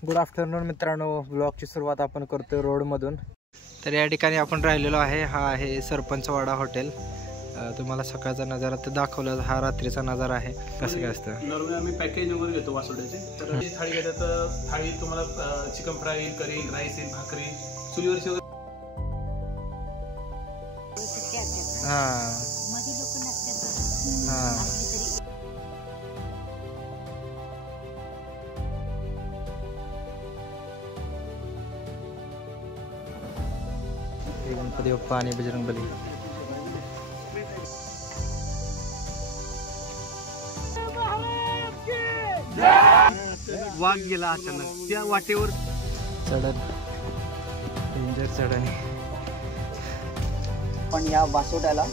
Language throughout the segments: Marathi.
गुड आफ्टरनून मित्रांनो, ब्लॉगची सुरुवात आपण करतोय रोडमधून. तर या ठिकाणी आपण राहिलेलो आहे. हा आहे सरपंचवाडा हॉटेल. तुम्हाला सकाळचा नजारा तर दाखवला, हा रात्रीचा नजारा आहे. कसं काय असतं नॉर्मली आम्ही पॅकेज वगैरे घेतो वासोड्याचे. तर जी थाळी घेतात तर थाळी तुम्हाला चिकन फ्राय येईल, करी राईस येईल, भाकरी चुलीवरची वगैरे. गणपती बाप्पा आणि बजरंगबली. वाघ गेला अचानक त्या वाटेवर. चढण, डेंजर चढण. पण या वासोट्याला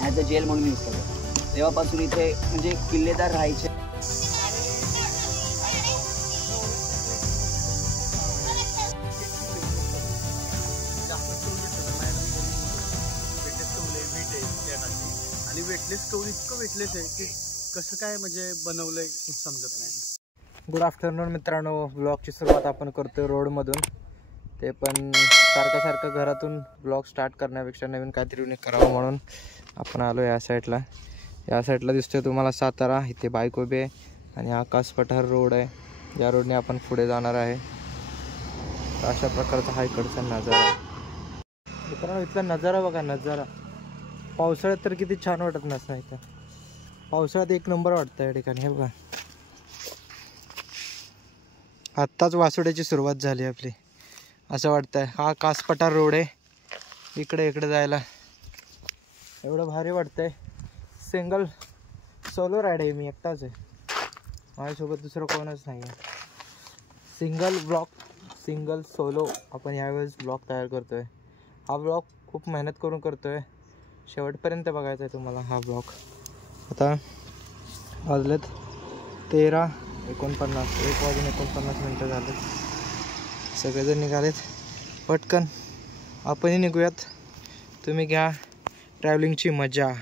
ॲज अ जेल म्हणून यूज करतो. तेव्हापासून इथे म्हणजे किल्लेदार राहायचे. आणि वेटलेस कवळी इतकं वेटलेस आहे की कसं काय म्हणजे बनवलंय समजत नाही. गुड आफ्टरनून मित्रांनो, ब्लॉगची सुरुवात आपण करतोय रोडमधून. ते पण सारखं घरातून ब्लॉग स्टार्ट करण्यापेक्षा नवीन काहीतरी करावं म्हणून आपण आलो या साईडला. या साईडला दिसतोय तुम्हाला सातारा. इथे बाईक उभी आहे आणि हा कास पठार रोड आहे. या रोडने आपण पुढे जाणार आहे. तर अशा प्रकारचा हा इकडचा नजारा आहे मित्रांनो. इथला नजारा बघा, नजारा. पावसाळ्यात तर किती छान वाटत नसतं इथं. पावसाळ्यात एक नंबर वाटतं या ठिकाणी. हे बघा, आत्ताच वासोड्याची सुरुवात झाली आपली असं वाटतंय. हा कास पठार रोड आहे. इकडे जायला एवढं भारी वाटतंय. सिंगल सोलो राईड आहे. मी एकटाच आहे, माझ्यासोबत दुसरं कोणच नाही आहे. सिंगल सोलो आपण यावेळेस ब्लॉग तयार करतोय. हा ब्लॉग खूप मेहनत करून करतोय. शेवटपर्यंत बघायचा आहे तुम्हाला हा ब्लॉग. आता वाजलेत 13:49, 1:49 झाले. सगळेजण निघालेत. पटकन आपणही निघूयात. तुम्ही घ्या ट्रॅव्हलिंगची मजा.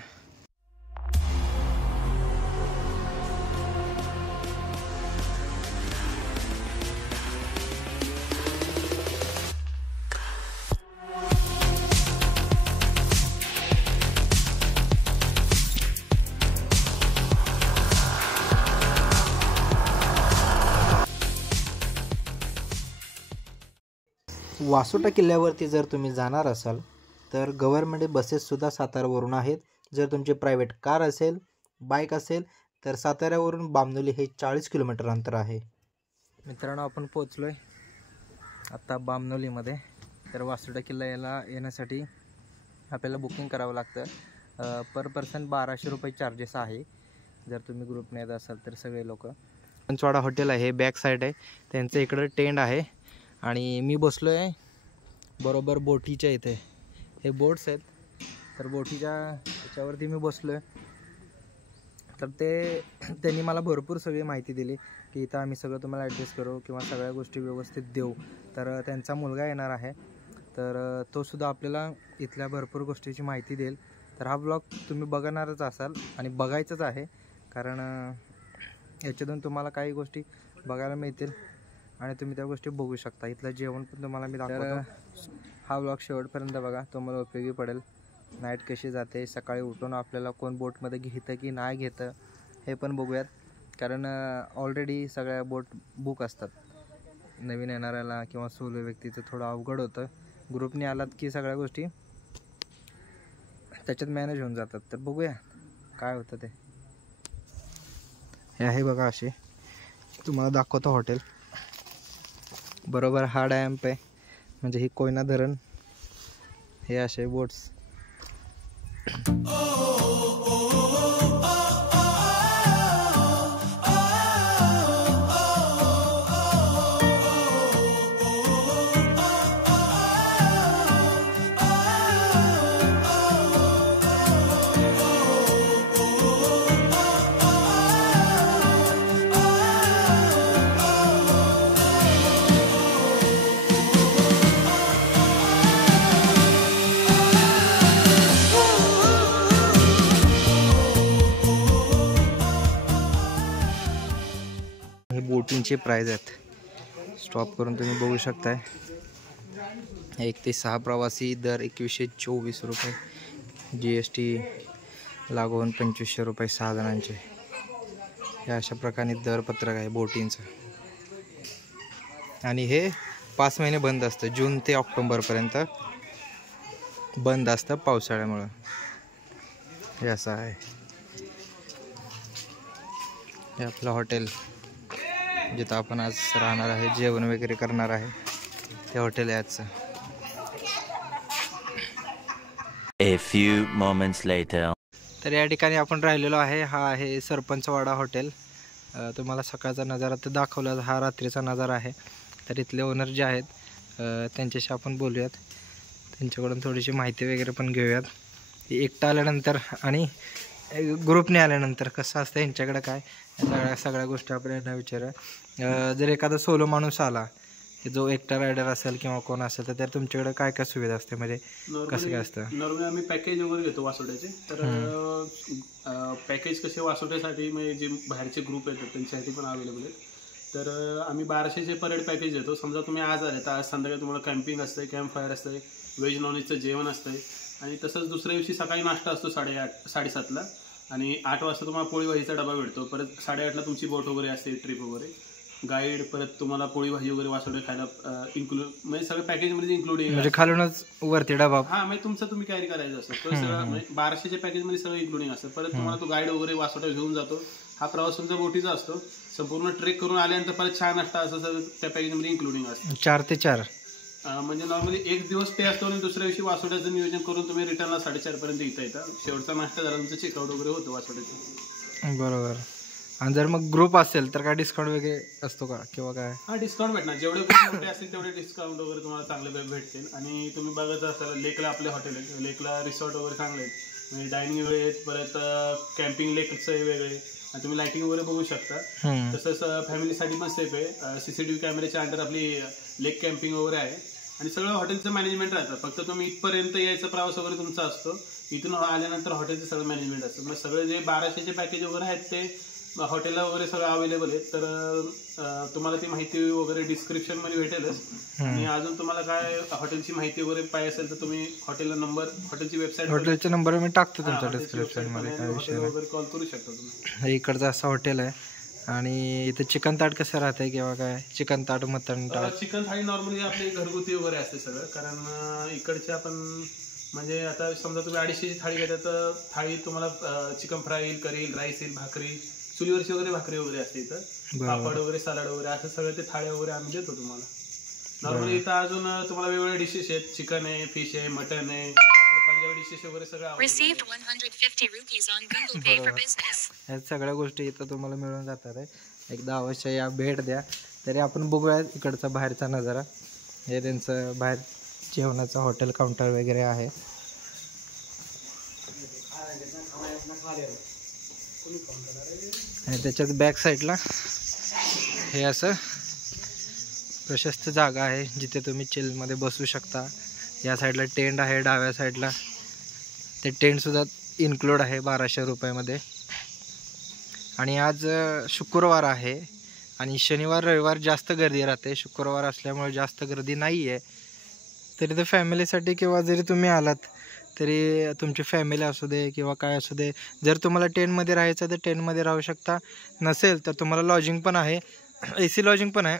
वासोटा किल्ल्यावरती जर तुम्ही जाणार असाल तर गव्हर्नमेंट बसेससुद्धा साताऱ्यावरून आहेत. जर तुमची प्रायव्हेट कार असेल, बाईक असेल तर साताऱ्यावरून बामनोली हे 40 किलोमीटर अंतर आहे. मित्रांनो, आपण पोचलो आहे आत्ता बामनोलीमध्ये. तर वासोटा किल्ला येण्यासाठी आपल्याला बुकिंग करावं लागतं. पर पर्सन 1200 रुपये चार्जेस आहे जर तुम्ही ग्रुपने येत असाल तर. सगळे लोक. पंचवाडा हॉटेल आहे, बॅक साईड आहे. त्यांचं इकडं टेंट आहे आणि मी बसलो आहे बरोबर बोटीच्या इथे. हे बोट्स आहेत, तर बोटीच्या ह्याच्यावरती मी बसलो आहे. तर त्यांनी मला भरपूर सगळी माहिती दिली की इथं आम्ही सगळं तुम्हाला ॲडजस्ट करू किंवा सगळ्या गोष्टी व्यवस्थित देऊ. तर त्यांचा मुलगा येणार आहे, तर तोसुद्धा आपल्याला इथल्या भरपूर गोष्टीची माहिती देईल. तर हा ब्लॉग तुम्ही बघणारच असाल आणि बघायचंच आहे, कारण याच्यातून तुम्हाला काही गोष्टी बघायला मिळतील आणि तुम्ही त्या गोष्टी बघू शकता. इथलं जेवण पण तुम्हाला मी दाखवतो. हा ब्लॉग शेवटपर्यंत बघा, तुम्हाला उपयोगी पडेल. नाईट कशी जाते, सकाळी उठून आपल्याला कोण बोटमध्ये घेतं की नाही घेतं हे पण बघूयात. कारण ऑलरेडी सगळ्या बोट बुक असतात. नवीन येणाऱ्याला किंवा सोलो व्यक्तीचं थोडं अवघड होतं. ग्रुपने आलात की सगळ्या गोष्टी त्याच्यात मॅनेज होऊन जातात. तर बघूया काय होतं ते. हे आहे बघा, असे तुम्हाला दाखवतो हॉटेल. बरोबर हा डॅम्प आहे, म्हणजे ही कोयना धरण. हे असे बोट्स. बोटिंगचे प्राइस आहेत स्टॉप करून तुम्ही बघू शकताय 1 ते 6 प्रवासी दर 2124 रुपये, GST लागून 2500 रुपये 6 जणांचे. हे अशा प्रकारे दरपत्रक आहे बोटींचं. आणि हे 5 महिने बंद असतं, जून ते ऑक्टोबरपर्यंत बंद असतं पावसाळ्यामुळं. हे असं आहे. हे आपलं हॉटेल जिथं आपण आज राहणार आहे, जेवण वगैरे करणार आहे, ते हॉटेल आहे आजचं. A few moments later. तर या ठिकाणी आपण राहिलेलो आहे. हा आहे सरपंचवाडा हॉटेल. तुम्हाला सकाळचा नजारा तर दाखवला, हा रात्रीचा नजारा आहे. तर इथले ओनर जे आहेत त्यांच्याशी आपण बोलूयात, त्यांच्याकडून थोडीशी माहिती वगैरे पण घेऊयात. एकटा आल्यानंतर आणि ग्रुपने आल्यानंतर कसं असतं यांच्याकडे काय, सगळ्या गोष्टी आपण यांना विचारूया. जर एखादा सोलो माणूस आला, जो एकटा रायडर असेल किंवा कोण असेल, तर तुमच्याकडे काय काय सुविधा असते, म्हणजे कसं काय असतं? नॉर्मली आम्ही पॅकेज वगैरे घेतो वासोट्याचे. तर पॅकेज कसे वासोट्यासाठी म्हणजे जे बाहेरचे ग्रुप येतात त्यांच्यासाठी पण अवेलेबल आहेत. तर आम्ही 1200चे पर हेड पॅकेज देतो. समजा तुम्ही आज आले तर आज संध्याकाळी तुम्हाला कॅम्पिंग असतं, कॅम्प फायर असतं, व्हेज नॉनव्हेजचं जेवण असतं. आणि तसंच दुसऱ्या दिवशी सकाळी नाश्ता असतो 8:30-7:30ला. आणि 8 वाजता तुम्हाला पोळी भाजीचा डबा भेटतो. परत 8:30ला तुमची बोट वगैरे असते, ट्रिप वगैरे, गाईड, परत तुम्हाला पोळी भाजी वगैरे वासोटे खायला इन्क्लूड, म्हणजे सगळं पॅकेजमध्ये इन्क्लुडिंग, म्हणजे खालूनच वरती डबा. हा, म्हणजे तुमचं तुम्ही कॅरी करायचं असतं. तो सगळं म्हणजे 1200च्या पॅकेजमध्ये सगळं इन्क्लुडिंग असतं. परत तुम्हाला तो गाईड वगैरे वासोटा घेऊन जातो. हा प्रवास तुमचा बोटीचा असतो. संपूर्ण ट्रेक करून आल्यानंतर परत छान नाश्ता असं सगळं त्या पॅकेजमध्ये इन्क्लुडिंग असतं. 4 ते 4 म्हणजे नॉर्मली 1 दिवस स्टे असतो आणि दुसऱ्या दिवशी वासोट्याचं नियोजन करून तुम्ही रिटर्नला 4:30 पर्यंत येता येतं. शेवटचा नाश्ता झाला तुमचं चेकआउट वगैरे होतं वासोट्याचं. बरोबर. आणि जर मग ग्रुप असेल तर काय डिस्काउंट वगैरे असतो का किंवा काय? हा, डिस्काउंट भेटणार. जेवढे ग्रुप मोठे असतील तेवढे डिस्काउंट वगैरे तुम्हाला चांगले भेटतील. आणि तुम्ही बघत असाल लेकला आपले हॉटेल आहे, लेकला रिसॉर्ट वगैरे चांगले आहेत, म्हणजे डायनिंग वेगळे आहेत, परत कॅम्पिंग लेकचं वेगळे, आणि तुम्ही लाइटिंग वगैरे बघू शकता. तसंच फॅमिलीसाठी पण सेफ आहे. CCTV कॅमेऱ्याच्या अंडर आपली लेक कॅम्पिंग वगैरे आहे. आणि सगळं हॉटेलचं मॅनेजमेंट राहतं. फक्त तुम्ही इथपर्यंत यायचा प्रवास वगैरे तुमचा असतो. इथून आल्यानंतर हॉटेलचं सगळं मॅनेजमेंट असतं. मग सगळे जे 1200चे पॅकेज वगैरे आहेत ते हॉटेलला वगैरे सगळं अवेलेबल आहे. तर तुम्हाला ती माहिती वगैरे डिस्क्रिप्शनमध्ये भेटेलच. आणि अजून तुम्हाला काय हॉटेलची माहिती वगैरे पाहिजे असेल तर तुम्ही हॉटेलला नंबर, हॉटेलची वेबसाईट, हॉटेलचे नंबर मी टाकतो तुमच्या डिस्क्रिप्शनमध्ये, काय विषय नाही. वगैरे कॉल करू शकता तुम्ही. इकडचं असं हॉटेल आहे. आणि इथं चिकन ताट कसं राहतंय किंवा काय? चिकन ताट, मटन ताट, चिकन थाळी नॉर्मली आपली घरगुती वगैरे असते सगळं. कारण इकडचे आपण म्हणजे आता समजा तुम्ही 250ची थाळी घेता तर थाळी तुम्हाला चिकन फ्राय येईल, करी येईल, राईस येईल, भाकरी, चुलीवरची वगैरे भाकरी वगैरे असते इथं, पापड वगैरे, सलाड वगैरे, असं सगळं ते थाळ्या वगैरे आम्ही देतो तुम्हाला. नॉर्मली इथं अजून तुम्हाला वेगवेगळे डिशेस आहेत. चिकन आहे, फिश आहे, मटन आहे, पंजाबी डिशेस वगैरे सगळं. ह्या सगळ्या गोष्टी इथं तुम्हाला मिळून जातात आहे. एकदा अवश्य या, भेट द्या. तरी आपण बघूया इकडचा बाहेरचा नजारा. हे त्यांचं बाहेर जेवणाचं हॉटेल काउंटर वगैरे आहे. आणि त्याच्याच बॅक साईडला हे असं प्रशस्त जागा आहे जिथे तुम्ही चिलमध्ये बसू शकता. या साईडला टेंट आहे, डाव्या साईडला ते टेंटसुद्धा इन्क्लूड आहे 1200 रुपयामध्ये. आणि आज शुक्रवार आहे आणि शनिवार रविवार जास्त गर्दी राहते. शुक्रवार असल्यामुळे जास्त गर्दी नाही आहे. तरी तर फॅमिलीसाठी किंवा जरी तुम्ही आलात तरी तुमची फॅमिली असू दे किंवा काय असू दे, जर तुम्हाला टेंटमध्ये राहायचं तर टेंटमध्ये राहू शकता. नसेल तर तुम्हाला लॉजिंग पण आहे, AC लॉजिंग पण आहे,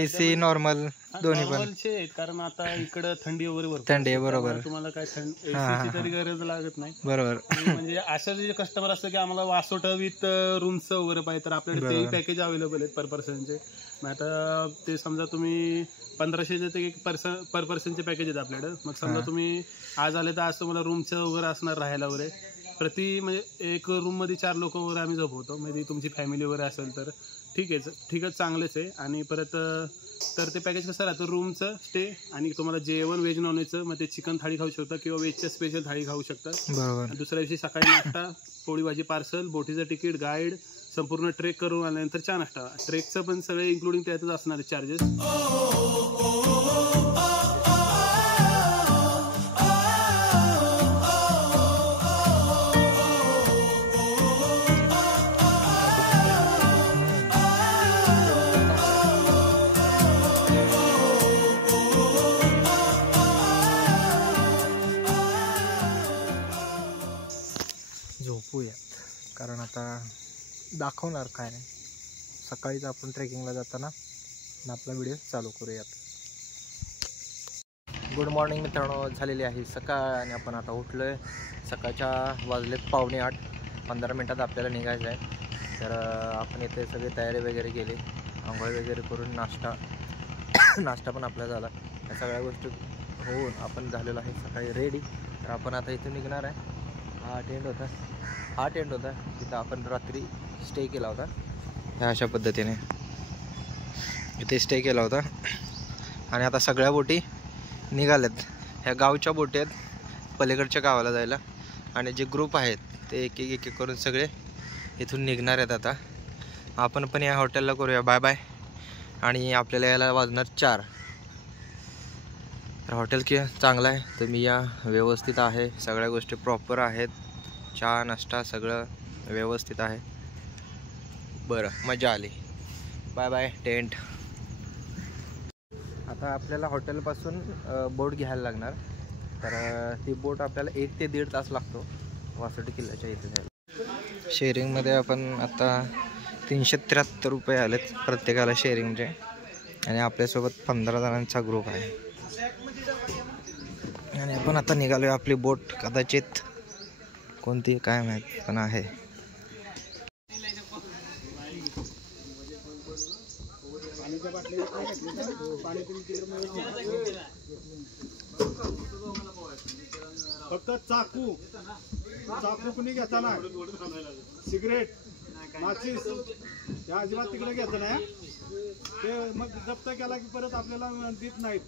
AC नॉर्मल दोन्ही पण. कारण आता इकडं थंडी वगैरे थंडी आहे. बरोबर. तुम्हाला काय एसीची तरी गरज लागत नाही. बरोबर. म्हणजे अशा जे कस्टमर असतं की आम्हाला वासोटा विथ रूमचं वगैरे पाहिजे तर आपल्याकडे तेही पॅकेज अवेलेबल आहेत पर पर्सनचे. आता ते समजा तुम्ही 1500चे ते पर पर्सनचे पॅकेज आहेत आपल्याकडे. मग समजा तुम्ही आज आले तर आज तुम्हाला रूमचं वगैरे असणार राहायला वगैरे. म्हणजे एक रूममध्ये 4 लोक वगैरे आम्ही झोपवतो. म्हणजे तुमची फॅमिली वगैरे असेल तर ठीकच चांगलेच आहे. आणि परत तर ते पॅकेज कसं राहतं, रूमचं स्टे आणि तुम्हाला जेवण व्हेज नॉनव्हेजचं, मग ते चिकन थाळी खाऊ शकता किंवा व्हेजच्या स्पेशल थाळी खाऊ शकता. बरोबर. दुसऱ्या दिवशी सकाळी नाश्ता, पोळी भाजी पार्सल, बोटीचं तिकीट, गाईड, संपूर्ण ट्रेक करून आल्यानंतर चहा नाश्ता. ट्रेकचं पण सगळे इन्क्लुडिंग त्यातच असणार आहे चार्जेस. दाखवणार काय नाही. सकाळीच आपण ट्रेकिंगला जाताना आपला व्हिडिओ चालू करूयात. गुड मॉर्निंग मित्रांनो, झालेली आहे सकाळ आणि आपण आता उठलो आहे. सकाळच्या वाजलेत 7:45. 15 मिनटात आपल्याला निघायचं आहे. तर आपण इथे सगळी तयारी वगैरे केली, आंघोळ वगैरे करून नाश्ता पण आपला झाला. या सगळ्या गोष्टी होऊन आपण झालेलो आहे सकाळी रेडी. तर आपण आता इथून निघणार आहे. हा टेंट होता तिथं आपण रात्री स्टे केला होता. ह्या अशा पद्धतीने इथे स्टे केला होता. आणि आता सगळ्या बोटी निघाल्यात. ह्या गावच्या बोटी आहेत पलीकडच्या गावाला जायला. आणि जे ग्रुप आहेत ते एक एक करून सगळे इथून निघणार आहेत. आता आपण पण या हॉटेलला करूया बाय बाय. आणि आपल्याला यायला वाजणार 4. तर हॉटेल की चांगलं आहे, तुम्ही या, व्यवस्थित आहे, सगळ्या गोष्टी प्रॉपर आहेत, चहा नाश्ता सगळं व्यवस्थित आहे. बरं, मजा आली. Bye bye tent. आता आपल्याला हॉटेलपासून बोट घ्यायला लागणार. तर ती बोट आपल्याला 1 ते 1.5 तास लागतो वासोटी किल्ल्याच्या इथे जायला. शेअरिंगमध्ये आपण आता 373 रुपये आलेत प्रत्येकाला शेअरिंगचे. आणि आपल्यासोबत 15 जणांचा ग्रुप आहे. आणि आपण आता निघालो आहे. आपली बोट कदाचित कोणती काय माहीत पण आहे. फक्त चाकू कुणी घ्यायचा ना, सिगरेट माचीस या अजिबात तिकडे घ्यायचं नाही. ते मग जप्त केला की परत आपल्याला देत नाहीत.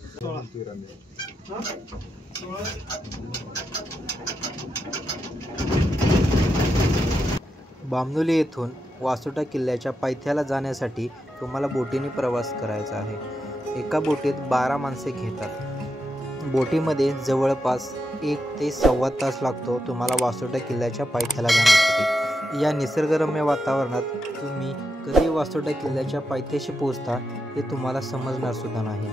बामनोली येथून वासोटा किल्ल्याच्या पायथ्याला जाण्यासाठी तुम्हाला बोटीने प्रवास करायचा आहे. एका बोटीत 12 माणसे घेतात. बोटीमध्ये जवळपास 1 ते सव्वा तास लागतो तुम्हाला वासोटा किल्ल्याच्या पायथ्याला जाण्यासाठी. या निसर्गरम्य वातावरणात तुम्ही कधी वासोटा किल्ल्याच्या पायथ्याशी पोहोचता हे तुम्हाला समजणार सुद्धा नाही.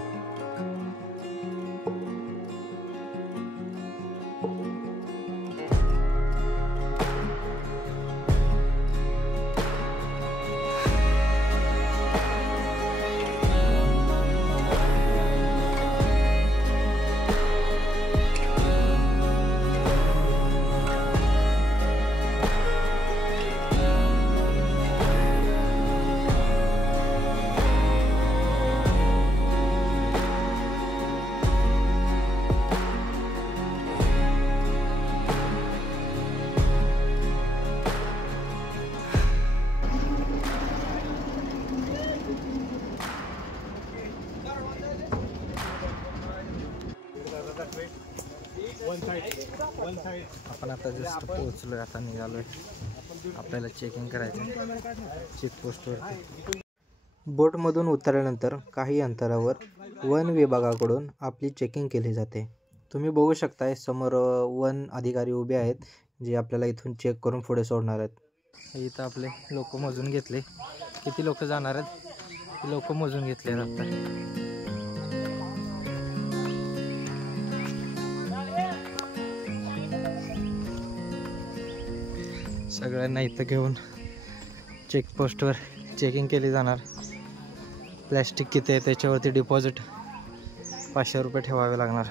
आपण आता जस्ट पोहोचलोय. आता निघालोय. आपल्याला चेकिंग करायचं चेकपोस्टवरती. बोटमधून उतरल्यानंतर काही अंतरावर वन विभागाकडून आपली चेकिंग केली जाते. तुम्ही बघू शकताय समोर वन अधिकारी उभे आहेत जे आपल्याला इथून चेक करून पुढे सोडणार आहेत. इथं आपले लोक मोजून घेतले. किती लोक जाणार आहेत लोक मोजून घेतले आता. सगळ्यांना इथं घेऊन चेकपोस्टवर चेकिंग केली जाणार. प्लॅस्टिक किती आहे त्याच्यावरती डिपॉझिट 500 रुपये ठेवावे लागणार.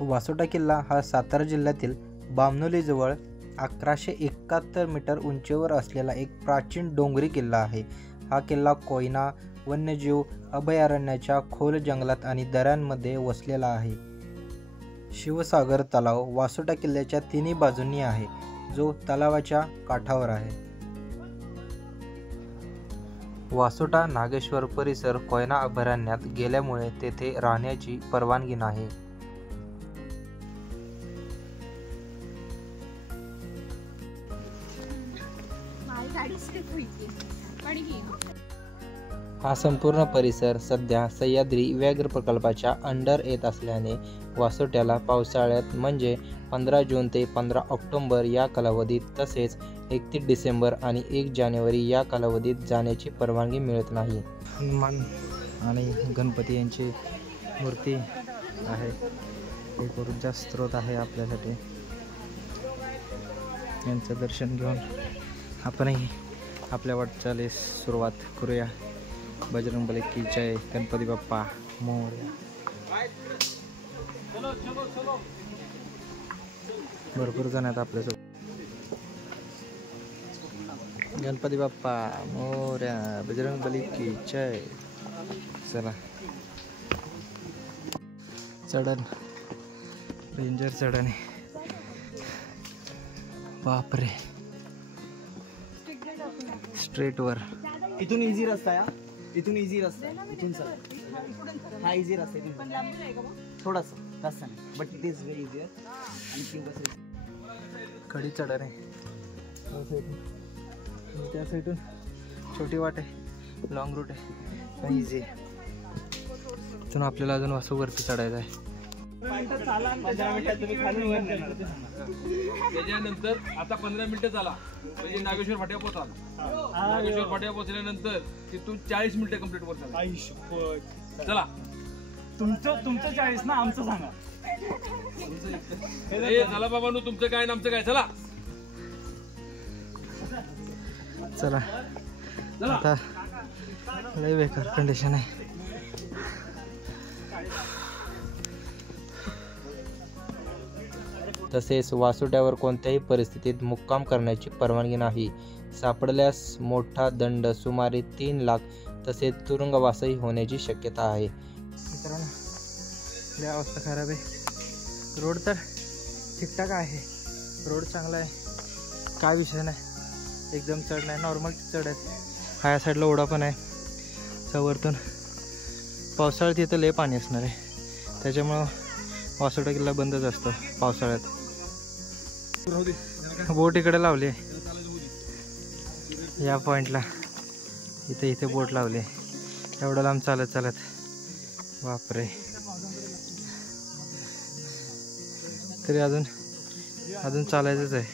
वासोटा किल्ला हा सातारा जिल्ह्यातील बामनोलीजवळ 1171 मीटर उंचीवर असलेला एक प्राचीन डोंगरी किल्ला आहे. हा किल्ला कोयना वन्यजीव अभयारण्याच्या खोल जंगलात आणि दऱ्यांमध्ये वसलेला आहे. शिवसागर तलाव वासोटा किल्ल्याच्या तिन्ही बाजूंनी आहे, जो तलावाच्या काठावर आहे. वासोटा नागेश्वर परिसर कोयना अभयारण्यात गेल्यामुळे तेथे राहण्याची परवानगी नाही. हा संपूर्ण परिसर सध्या सह्याद्री व्याघ्र प्रकल्पाच्या अंडर येत असल्याने वासोट्याला पावसाळ्यात म्हणजे 15 जून ते 15 ऑक्टोबर या कालावधीत तसेच 31 डिसेंबर आणि 1 जानेवारी या कालावधीत जाण्याची परवानगी मिळत नाही. हनुमान आणि गणपती यांची मूर्ती आहे. एक ऊर्जा स्रोत आहे आपल्यासाठी. यांचं दर्शन घेऊन आपणही आपल्या वाटचालीस सुरुवात करूया. बजरंगबली की जय, गणपती बाप्पा मोरया. भरपूर जण आहेत आपल्यासोबत. गणपती बाप्पा मोरया, बजरंगबली की जय. चला चढण, डेंजर चढण आहे. बापरे, स्ट्रेट वर. इथून इझी रस्ता आहे, इथून इझी रस्ता आहे, इथून सर हा इझी रस्ता आहे. थोडासा जास्त नाही, but it is very easier. आणि कडी चढण आहे त्या साईडून. छोटी वाट आहे, लॉंग रूट आहे, पण इझी आहे. इथून आपल्याला अजून वासू वरती चढायचं आहे. त्याच्यानंतर आता 15 मिनिटं झाला म्हणजे नागेश्वर फाट्या पोहोचाल. नागेश्वर फाट्या पोहोचल्यानंतर तिथून 40 मिनिटं कंप्लीट वर झाला. चला तुमचं 40 ना, आमचं सांगा. चला बाबा, तुमचं काय ना आमचं काय. चला चला, आता लय बेकार कंडिशन आहे. तसेच वासोट्यावर कोणत्याही परिस्थितीत मुक्काम करण्याची परवानगी नाही. सापडल्यास मोठा दंड सुमारे 3 लाख तसेच तुरुंगवासही होण्याची शक्यता आहे. मित्रांनो, लय अवस्था खराब आहे. रोड तर ठीकठाक आहे, रोड चांगला आहे, काय विषय नाही. एकदम चढ नाही, नॉर्मल चढ आहे. ह्या साईडला ओढा पण आहे. सवरतून पावसाळ्यात इथं लय पाणी असणार आहे, त्याच्यामुळं वासोटा किल्ला बंदच असतो पावसाळ्यात. बोट इकडे लावली आहे या पॉईंटला, इथे बोट लावली आहे. एवढं लांब चालत चालत, बापरे. तरी अजून चालायचंच आहे.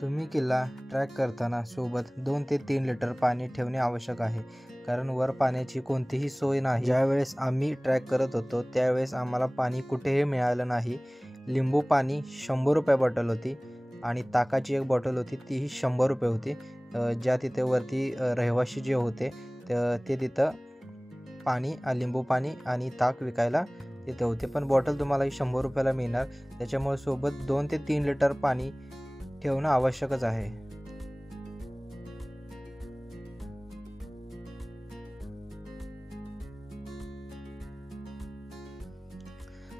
तुम्ही किल्ला ट्रॅक करताना सोबत 2 ते 3 लिटर पाणी ठेवणे आवश्यक आहे, कारण वर पाण्याची कोणतीही सोय नाही. ज्यावेळेस आम्ही ट्रॅक करत होतो त्यावेळेस आम्हाला पाणी कुठेही मिळालं नाही. लिंबू पाणी 100 रुपये बॉटल होती आणि ताकाची एक बॉटल होती, तीही 100 रुपये होती. ज्या तिथे वरती रहिवासी जे होते ते तिथं पाणी, लिंबू पाणी आणि ताक विकायला तिथे होते, पण बॉटल तुम्हालाही 100 रुपयाला मिळणार. त्याच्यामुळे सोबत 2 ते 3 लिटर पाणी ठेवणं आवश्यकच आहे.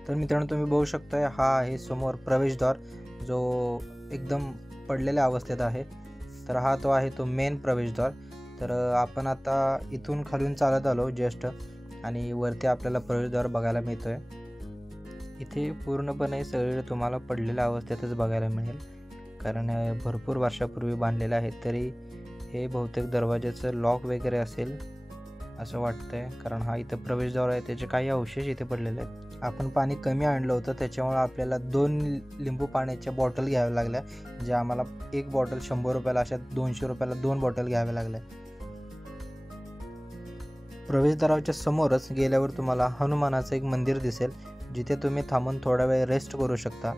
तर मित्रांनो, तुम्ही बघू शकताय, हा आहे समोर प्रवेशद्वार जो एकदम पडलेल्या अवस्थेत आहे. तर हा तो आहे तो मेन प्रवेशद्वार. तर आपण आता इथून खालून चालत आलो जस्ट, आणि वरती आपल्याला प्रवेशद्वार बघायला मिळतोय. इथे पूर्णपणे सगळे तुम्हाला पडलेल्या अवस्थेतच बघायला मिळेल, कारण भरपूर वर्षापूर्वी बांधलेले आहेत. तरी हे बहुतेक दरवाजाचं लॉक वगैरे असेल असं वाटतंय, कारण हा इथं प्रवेशद्वार आहे, त्याचे काही अवशेष इथे पडलेले आहेत. आपण पाणी कमी आणलं होतं, त्याच्यामुळे आपल्याला 2 लिंबू पाण्याच्या बॉटल घ्याव्या लागल्या, ज्या आम्हाला एक बॉटल 100 रुपयाला, अशा 200 रुपयाला 2 बॉटल घ्याव्या लागल्या. प्रवेशद्वाराच्या समोरच गेल्यावर तुम्हाला हनुमानाचं एक मंदिर दिसेल, जिथे तुम्ही थांबून थोडा वेळ रेस्ट करू शकता.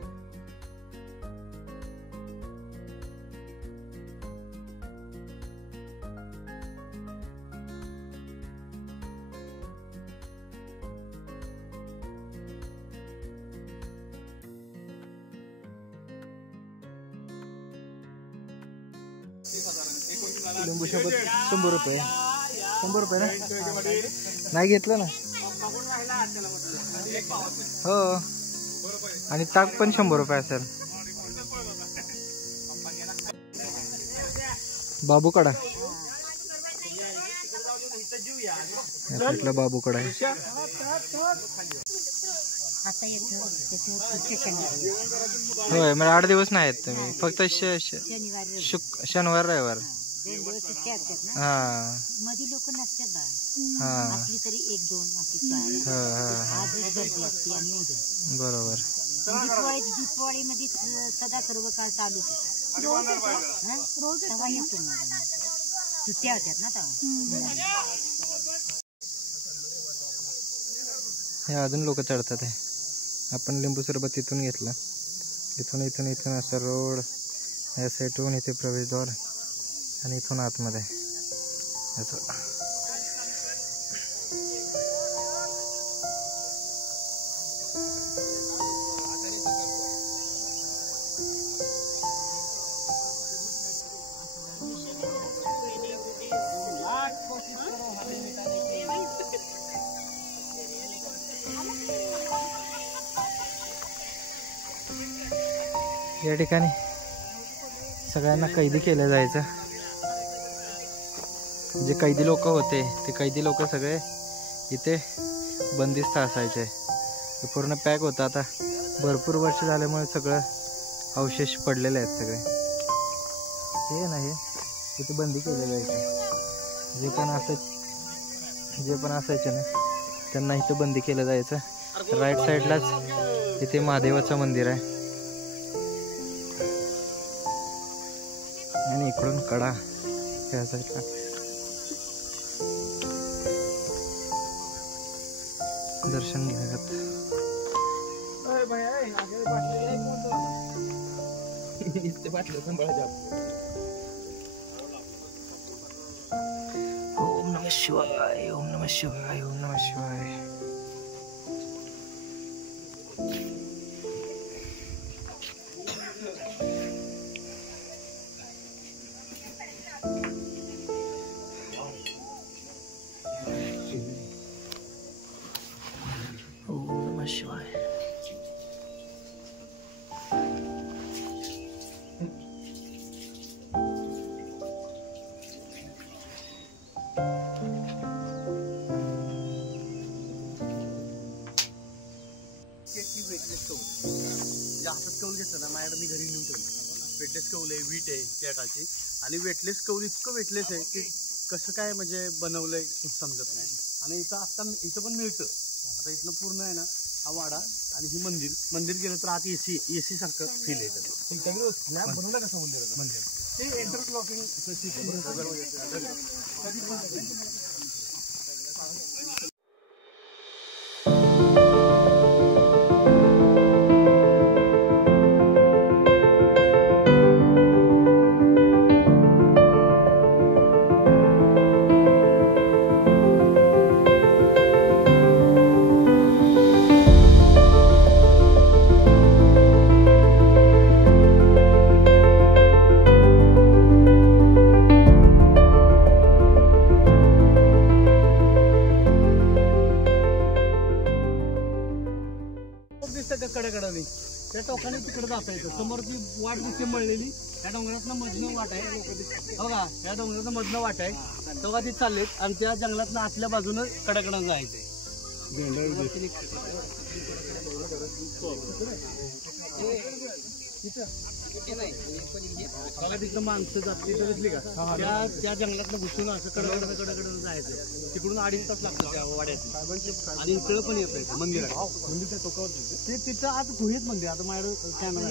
लिंबू सोबत 100 रुपये. 100 रुपये ना, नाही घेतलं ना. हो, आणि ताक पण 100 रुपये असेल. बाबू कडा, बाबू कडा आहे. होय, म्हणजे 8 दिवस नाही आहेत तुम्ही, फक्त शनिवार रविवार. हा, बरोबर. दीपावळीमध्ये सदा सर्व काळ चालूच तेव्हा येतो, सुट्ट्या होत्यात ना तेव्हा. हे अजून लोक चढतात आहे. आपण लिंबू सरबत इथून घेतला, इथून असं रोड या साईडून इथे प्रवेशद्वार आणि इथून आतमध्ये असं. या ठिकाणी सगळ्यांना कैदी केलं जायचं. जे कैदी लोक होते ते कैदी लोक सगळे इथे बंदिस्त असायचे. हे पूर्ण पॅक होतं. आता भरपूर वर्ष झाल्यामुळे सगळं अवशेष पडलेले आहेत सगळे. हे नाही इथे बंदी केलेलं आहे. जे पण असायचे ना त्यांना इथं बंदी केलं जायचं. राईट साईडलाच इथे महादेवाचं मंदिर आहे आणि इकडून कडा ह्या साईडला. दर्शन घेतात. ओम नमः शिवाय, ओम नमः शिवाय, ओम नमः शिवाय. ओम नमः शिवाय. हातात कौल घेतलं ना माझ्याकडे मी घरी लिहून ठेवलं. वेटलेस कौल आहे, वीट आहे त्या काळची. आणि वेटलेस कौल इतकं वेटलेस आहे की कसं काय म्हणजे बनवलंय समजत नाही. आणि इथं आता इथं पण मिळतं. आता इथनं पूर्ण आहे ना हा वाडा आणि ही मंदिर गेलं तर आत एसी सारखं फील येतं. बनवलं कसं मंदिर ते इंटरलॉकिंग कडेकडाने त्या टोकाने तिकडे जाता येतं. समोर ती वाट दिसते मळलेली. त्या डोंगरातनं मधनं वाट आहे. लोक बघा त्या डोंगरातनं मधनं वाट आहे. तेव्हा ती चाललेत आणि त्या जंगलातनं आतल्या बाजूनं कडेकडं जायचंय. बघा तिथं माणसं जात तिथं दिसली का त्या जंगलातनं घुसून असं कडेकडं जायचं. तिकडून 2.5 तास लागतात त्या वाड्यात. आणि इकडं पण येत मंदिर ते तिथं आत गुहेत मंदिर. आता माझ्याकडे कॅमेरा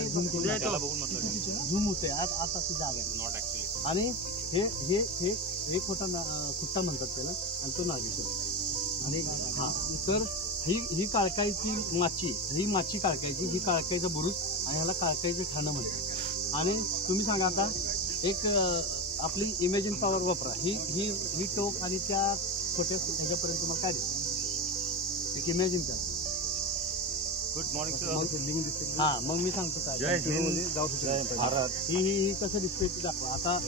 झूम होते आत अशी जागा आहे. आणि हे खुट्टा म्हणतात त्याला आणि तो नागेश्वर. आणि हा तर ही काळकाईची माची, ही माची काळकायची, ही काळकाईचं बुरुज आणि ह्याला काळकाईचं ठाणं म्हणतात. आणि तुम्ही सांगा आता एक आपली इमॅजिन पॉवर वापरा. ही टोक आणि त्या छोट्या ह्याच्यापर्यंत तुम्हाला काय दिसतं? एक इमॅजिन करा. Good morning. हा मग मी सांगतो काय ही कसं दिसतंय ते दाखवा. आता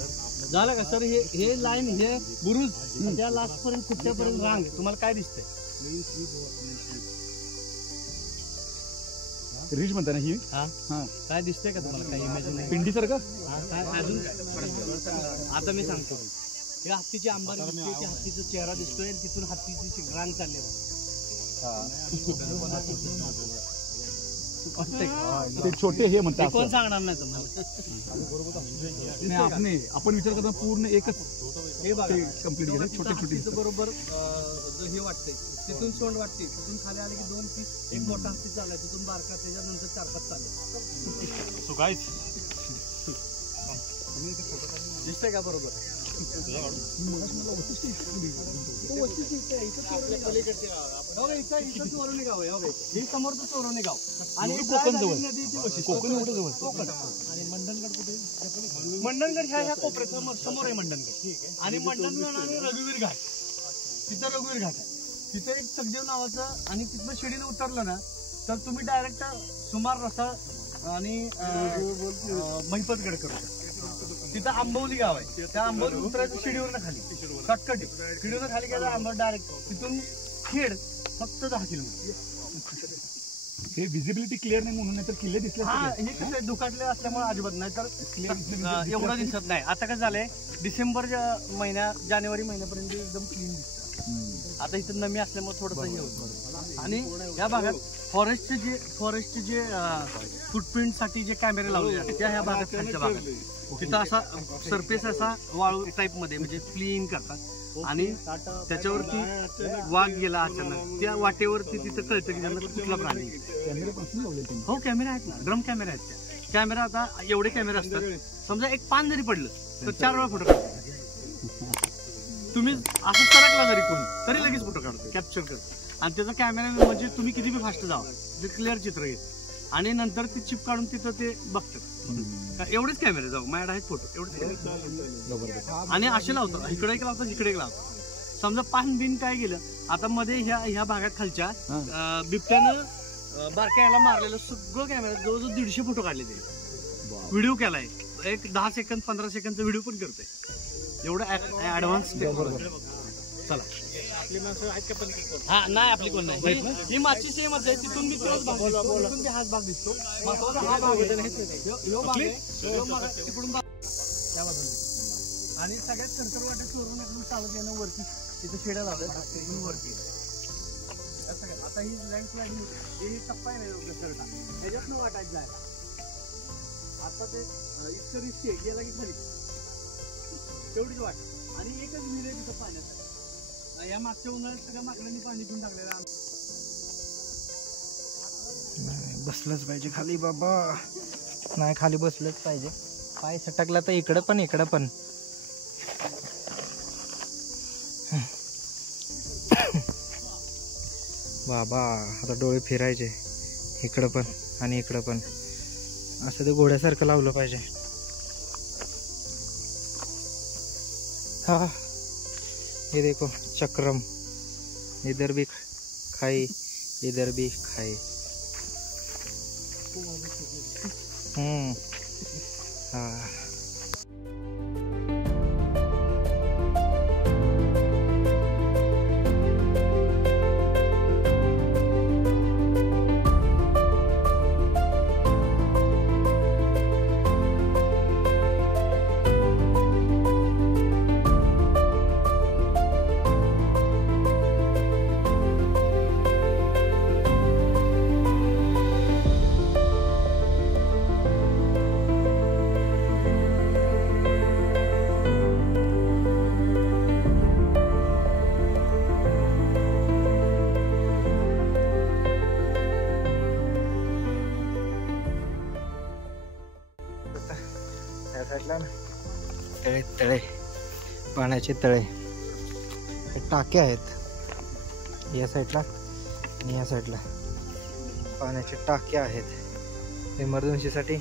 झालं का सर? हे लाईन हे बुरुज त्या लास्ट पर्यंत कुठल्यापर्यंत रांग तुम्हाला काय दिसतंय? रिच म्हणता ना ही. हा काय दिसतंय का तुम्हाला? काही इमॅजिन पिंडी सारखं. अजून आता मी सांगतो. हे हत्तीची अंबारी दिसते. त्या हत्तीचा चेहरा दिसतोय आणि तिथून हत्तीची रांग चालली आहे. ते छोटे हे म्हणतात. कोण सांगणार नाही तुम्हाला. आपण विचार करता पूर्ण एकच हे बघा कम्प्लीट केलं. छोटे छोटे बरोबर हे वाटतंय. तिथून सोंड वाटते. तिथून खाली आले की 2 ती एक मोठा हत्ती चाललाय. तिथून बारका, त्याच्यानंतर 4-5 चालले. सो गाइस दिसतंय का बरोबर? इथं चोरणे गाव आहे. हे समोरचं चोरणे गाव आणि कोकण जवळ. नदी कोकण एवढं जवळ. कोकण आणि मंडणगड कुठे मंडणगड ह्या कोपऱ्यात समोर आहे मंडणगड. आणि मंडणगड आणि रघुवीर घाट, तिथं रघुवीर घाट आहे. तिथं एक चकदेव नावाचं, आणि तिथनं शिडीने उतरलं ना तर तुम्ही डायरेक्ट सुमार रसाळ आणि महिपतगड करतो. तिथं आंबवली गाव आहे, त्या आंबवली उतरायचं शिडीवरनं खाली, शॉर्टकट शिडीवरनं खाली गेलं आंबवली डायरेक्ट. तिथून खेड फक्त 10 किलोमीटर. हे विजिबिलिटी क्लिअर नाही म्हणून, नाही तर किल्ले दिसले. हे कसं दुखाटले असल्यामुळे अजिबात नाही, तर एवढं दिसत नाही. आता कसं झालंय, डिसेंबर महिन्यात जानेवारी महिन्यापर्यंत एकदम क्लीन दिसतं. आता इथं नमी असल्यामुळे थोडंसं हे होतं. आणि या भागात फॉरेस्टचे जे फुटप्रिंट साठी जे कॅमेरे लावले जातात त्या ह्या भागात, खालच्या भागात तिथं असा सरफेस असा वाळू टाईप मध्ये म्हणजे क्लीन करतात. आणि त्याच्यावरती वाघ गेला अचानक, त्या वाटेवरती तिथं कळतं की त्यांना कुठला प्राणी. हो, कॅमेरे आहेत ना, ड्रम कॅमेरे आहेत. त्या कॅमेरा आता एवढे कॅमेरे असतात, समजा एक पान जरी पडलं तर 4 वेळा फोटो काढतो. तुम्ही असं सरकला जरी कोण तरी लगेच फोटो काढतो, कॅप्चर करतो. आणि त्याचा कॅमेरा म्हणजे तुम्ही किती बी फास्ट जावा ते क्लिअर चित्र घेत. आणि नंतर ती चिप काढून तिथं ते बघतात. एवढेच कॅमेरे जाऊ, माझ्याकडे आहेत फोटो एवढेच. आणि असे लावतो, इकडे एक लावतो, इकडे एक लावतो. समजा पान बिन काय गेलं, आता मध्ये ह्या भागात खालच्या बिबट्यानं बारक्या याला मारलेलं सगळं कॅमेरा जवळजवळ 150 फोटो काढले. ते व्हिडिओ केलाय, एक 10 सेकंद 15 सेकंदचा व्हिडिओ पण करतोय. एवढं ऍडव्हान्स. चला, हा नाही आपली कोण नाही. ही माची सेमच आहे, तिथून मी तोच भाग दिसतो, तिथून हाच भाग दिसतो. हा भाग तिकडून त्या बाजूला. आणि सगळ्यात खरतर वाटे चोरून एकदम चालत येणं वरती, तिथे शेड्या लावल्या वरती. आता ही लँडस्लाइड हे टप्पा आहे घसरटा, त्याच्यातनं वाटायचं जायला. आता ते इतकं रिस्की आहे, गेला की खाली तेवढीच वाट. आणि एकच विहीर आहे तिथं पाण्याचं. या मागच्या उन्हाळ्यात सगळ्या माकडांनी पाणी पिऊन टाकलेलं. बसलंच पाहिजे खाली बाबा, नाही खाली बसलंच पाहिजे. पाय सटकला तर इकडं पण इकडं पण. बाबा आता डोळे फिरायचे, इकडं पण आणि इकडं पण. असं ते घोड्यासारखं लावलं पाहिजे. हा, ये देखो चक्रम, इधर भी खाई इधर भी खाई. हाँ, तळे तळे पाण्याचे तळे, टाके आहेत या साईडला आणि या साईडला. पाण्याचे टाके आहेत, इमर्जन्सीसाठी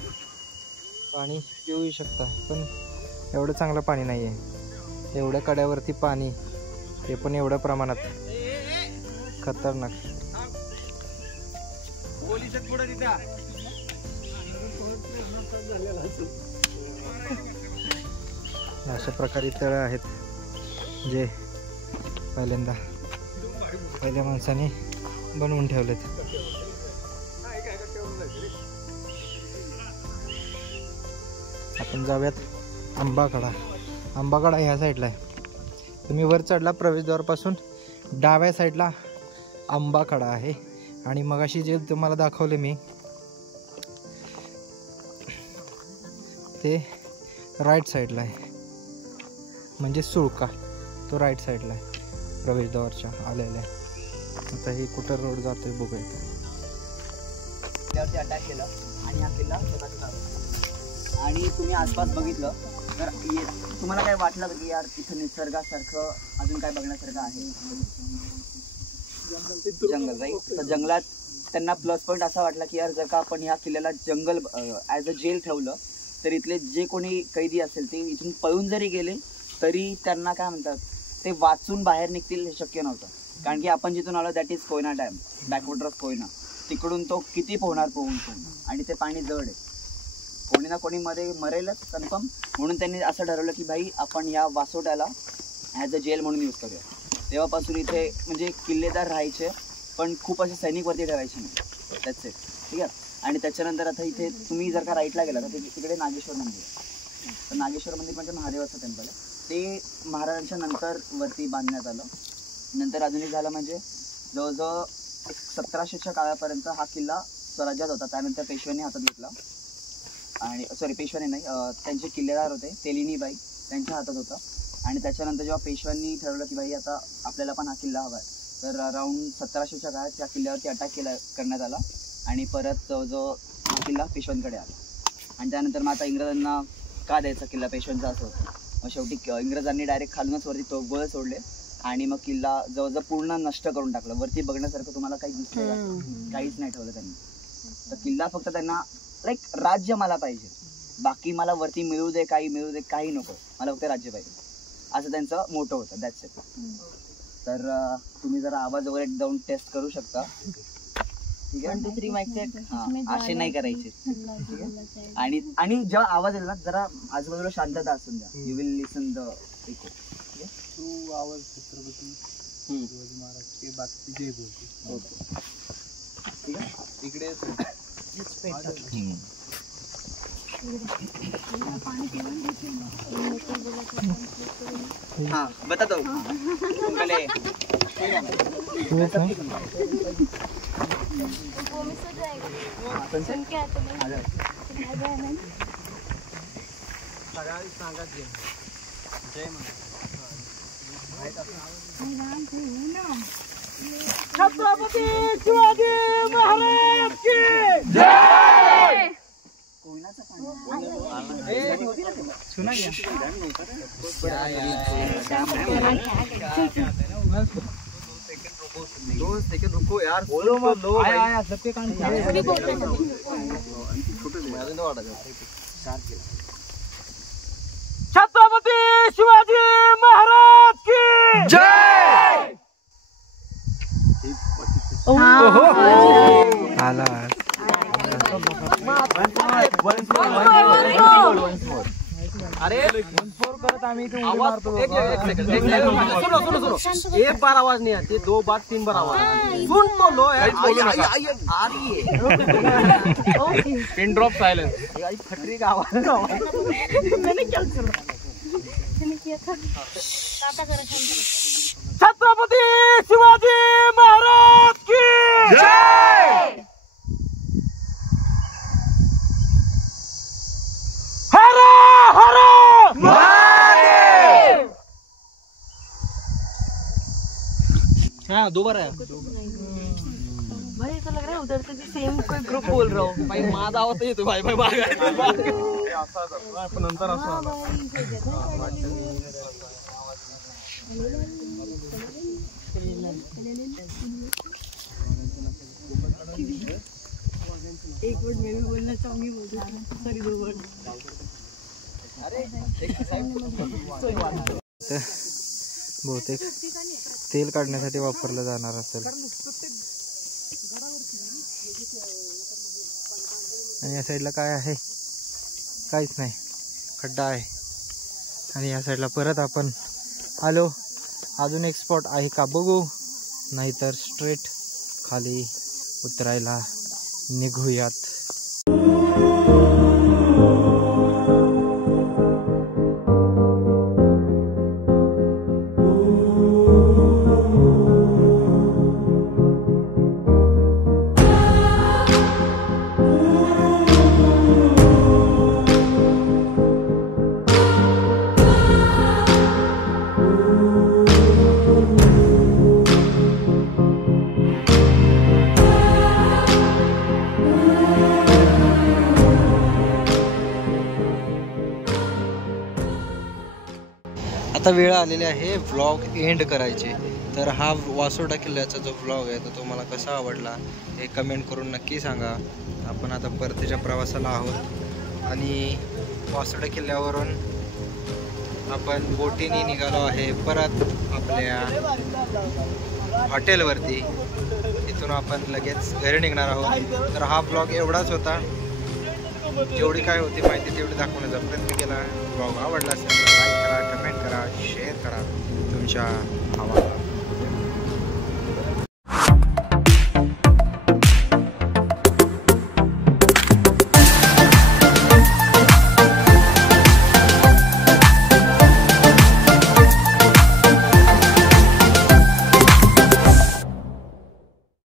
पाणी पिऊ शकता. पण एवढं चांगलं पाणी नाही आहे. एवढ्या कड्यावरती पाणी, ते पण एवढ्या प्रमाणात, खतरनाक. अशा प्रकारे तळे आहेत जे पहिल्या माणसाने बनवून ठेवलेत. आपण जाऊयात आंबाकडा. आंबाकडा ह्या साईडला आहे. तुम्ही वर चढला प्रवेशद्वारापासून डाव्या साईडला आंबाकडा आहे. आणि मगाशी जे तुम्हाला दाखवले मी ते राईट साईडला आहे, म्हणजे सुळका तो राईट साईडला आहे प्रवेशद्वारच्या आलेल्या. आता हे कुठं रोड जातोय बघूया. त्यावरती अटॅक केलं आणि हा किल्ला आणि तुम्ही आसपास बघितलं तर तुम्हाला काय वाटलं की यार तिथं निसर्गासारखं अजून काय बघण्यासारखं आहे? जंगल राईट. तर जंगलात त्यांना प्लस पॉईंट असा वाटला की यार जर का आपण ह्या किल्ल्याला जंगल ॲज अ जेल ठेवलं तर इथले जे कोणी कैदी असेल ते इथून पळून जरी गेले तरी त्यांना काय म्हणतात ते वाचून बाहेर निघतील हे शक्य नव्हतं. कारण की आपण जिथून आलो that is Koyna dam, backwater of Koyna. तिकडून तो किती पोहणार पोहून आणि ते पाणी जड आहे, कोणी ना कोणी मध्ये मरेलच कन्फर्म. म्हणून त्यांनी असं ठरवलं की भाई आपण या वासोट्याला ॲज अ जेल म्हणून यूज करूया. तेव्हापासून इथे म्हणजे किल्लेदार राहायचे पण खूप असे सैनिक वरती ठेवायचे नाही. त्याच आहे ठीक आहे. आणि त्याच्यानंतर आता इथे तुम्ही जर का राईटला गेला तर तिकडे नागेश्वर मंदिर आहे. तर नागेश्वर मंदिर म्हणजे महादेवाचं टेम्पल आहे. ते महाराजांच्या नंतर वरती बांधण्यात आलं. नंतर अजून एक झालं म्हणजे जवळजवळ 1700च्या काळापर्यंत हा किल्ला स्वराज्यात होता. त्यानंतर पेशव्यांनी हातात घेतला आणि पेशव्याने नाही, त्यांचे किल्लेदार होते तेलिनीबाई त्यांच्या हातात होता. आणि त्याच्यानंतर जेव्हा पेशव्यांनी ठरवलं की भाई आता आपल्याला पण हा किल्ला हवा आहे तर अराऊंड 1700च्या काळात त्या किल्ल्यावरती अटॅक करण्यात आला आणि परत जवळजवळ हा किल्ला पेशव्यांकडे आला. आणि त्यानंतर मग आता इंग्रजांना का द्यायचा किल्ला पेशव्यांचा असं होतं. मग शेवटी इंग्रजांनी डायरेक्ट खालूनच वरती तोफगोळे सोडले आणि मग किल्ला जवळजवळ पूर्ण नष्ट करून टाकला. वरती बघण्यासारखं तुम्हाला काही दिसलं काहीच नाही ठेवलं त्यांनी. तर किल्ला फक्त त्यांना लाईक राज्य मला पाहिजे, बाकी मला वरती मिळू दे काही मिळू दे काही नको, मला फक्त राज्य पाहिजे असं त्यांचं मोठं होतं. That's it. तर तुम्ही जरा आवाज वगैरे जाऊन टेस्ट करू शकता. ठीक आहे. 1 2 3 माईक चेक. हां असे नाही करायचे. ठीक आहे. आणि जेव्हा आवाज येईल ना जरा आजूबाजूला शांतता असून द्या. You will listen the echo. तू आवाज छत्रपती शिवाजी महाराज के बाकी जे बोलते. ओके ठीक आहे. इकडे हाँ बता दो पहले छत्रपती शिवाजी महाराज की जय. सुना गया. दो सेकंड रुको यार. बोलो मत लो. आया सत्यकांत छत्रपती शिवाजी महाराज की जय. आला अरे करत आम्ही एक बार आवाज नहीं आती, 2 बार 3 बार आवाज सुन तो लो यार. आ रही है पिन ड्रॉप साइलेंस. फटरी का आवाज. मैंने क्या किया था. छत्रपती शिवाजी महाराज की जय. हर हर महादेव. हाँ 2 बार आया. भाई ऐसा लग रहा है उधर से भी सेम कोई ग्रुप बोल रहा हो. भाई माझा आवाज येतो भाई भाई पण नंतर असं एक वर्ड मैं भी बोलना चाहूंगी. Sorry 2 word. बहुतेक तेल काढण्यासाठी वापरलं जाणार असेल. आणि या साईडला काय आहे काहीच नाही, खड्डा आहे. आणि या साईडला परत आपण आलो. अजून एक स्पॉट आहे का बघू, नाहीतर स्ट्रेट खाली उतरायला निघूयात. आता वेळ आलेली आहे व्लॉग एंड करायचे. तर हा वासोटा किल्ल्याचा जो व्लॉग आहे तो तुम्हाला कसा आवडला हे कमेंट करून नक्की सांगा. आपण आता परतीच्या प्रवासाला आहोत आणि वासोटा किल्ल्यावरून आपण बोटीने निघालो आहे परत आपल्या हॉटेलवरती. इथून आपण लगेच घरी निघणार आहोत. तर हा ब्लॉग एवढाच होता. जेवढी काय होती माहिती तेवढी दाखवण्याचा प्रयत्न केला. ब्लॉग आवडला असेल तर लाईक करा, कमेंट करा, शेअर करा. तुमच्या भावाला